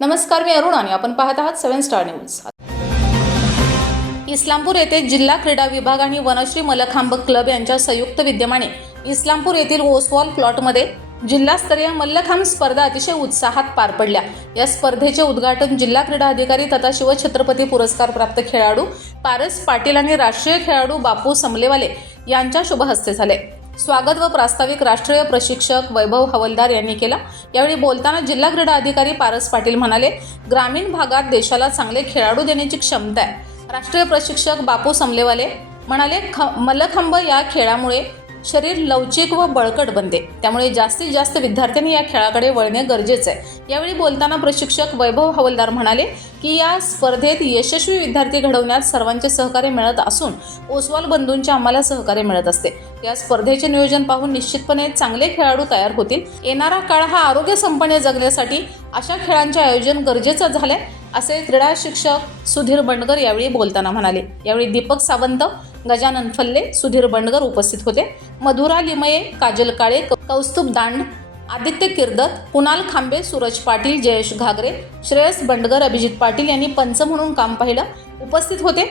नमस्कार मी अरुण आणि आपण पाहत आहात सेव्हन स्टार न्यूज. इस्लामपूर येथे जिल्हा क्रीडा विभाग आणि वनश्री मलखांब क्लब यांच्या संयुक्त विद्यमाने इस्लामपूर येथील ओसवॉल प्लॉटमध्ये जिल्हास्तरीय मल्लखांब स्पर्धा अतिशय उत्साहात पार पडल्या. या स्पर्धेचे उद्घाटन जिल्हा क्रीडा अधिकारी तथा शिवछत्रपती पुरस्कार प्राप्त खेळाडू पारस पाटील आणि राष्ट्रीय खेळाडू बापू समलेवाले यांच्या शुभहस्ते झाले. स्वागत व प्रास्ताविक राष्ट्रीय प्रशिक्षक वैभव हवलदार यांनी केला. यावेळी बोलताना जिल्हा क्रीडा अधिकारी पारस पाटील म्हणाले ग्रामीण भागात देशाला चांगले खेळाडू देण्याची क्षमता आहे. राष्ट्रीय प्रशिक्षक बापू समलेवाले म्हणाले ख मलखंब या खेळामुळे शरीर लवचिक व बळकट बनते. त्यामुळे जास्तीत जास्त विद्यार्थ्यांनी या खेळाकडे वळणे गरजेचं आहे. यावेळी बोलताना प्रशिक्षक वैभव हवलदार म्हणाले की या स्पर्धेत यशस्वी विद्यार्थी घडवण्यात सर्वांचे सहकार्य मिळत असून ओसवाल बंधूंचे आम्हाला सहकार्य मिळत असते. या स्पर्धेचे नियोजन पाहून निश्चितपणे चांगले खेळाडू तयार होतील. येणारा काळ हा आरोग्य संपन्न जगण्यासाठी अशा खेळांचे आयोजन गरजेचं झालंय. असे क्रीडा शिक्षक सुधीर बंडगर यावेळी बोलताना म्हणाले. यावेळी दीपक सावंत गजानन फल्ले सुधीर बंडगर उपस्थित होते. मधुरा लिमये काजल काळे कौस्तुभ दांड आदित्य किर्दत कुणाल खांबे सूरज पाटील जयेश घागरे श्रेयस बंडगर अभिजित पाटील यांनी पंच म्हणून काम पाहिलं. उपस्थित होते.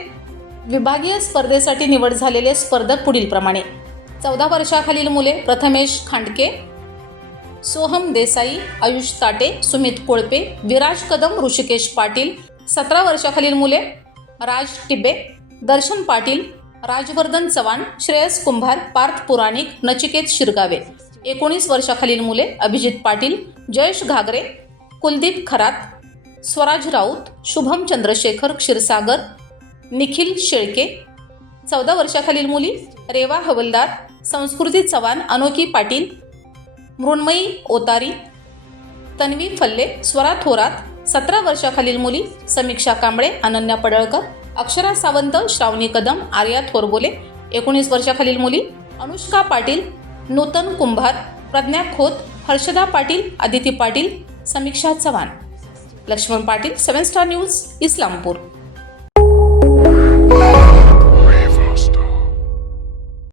विभागीय स्पर्धेसाठी निवड झालेले स्पर्धक पुढील प्रमाणे चौदा वर्षाखालील मुले प्रथमेश खांडके सोहम देसाई आयुष ताटे सुमित कोळपे विराज कदम ऋषिकेश पाटील सतरा वर्षाखालील मुले राज टिबे दर्शन पाटील राजवर्धन चव्हाण श्रेयस कुंभार पार्थ पुराणिक नचिकेत शिरगावे. एकोणीस वर्षाखालील मुले अभिजित पाटील जयेश घागरे कुलदीप खरात स्वराज राऊत शुभम चंद्रशेखर क्षीरसागर निखिल शेळके. चौदा वर्षाखालील मुली रेवा हवलदार संस्कृती चव्हाण अनोखी पाटील मृण्मयी ओतारी तन्वी फल्ले स्वरा थोरात सतरा वर्षाखालील मुली समीक्षा कांबळे अनन्या पडळकर अक्षरा सावंत श्रावणी कदम आर्या थोरबोले एकोणीस वर्षाखालील मुली Anushka Patil Nutan Kumbhar Pradnya Khot Harshada Patil Aditi Patil Samiksha Chavan. Laxman Patil seven star news Islampur.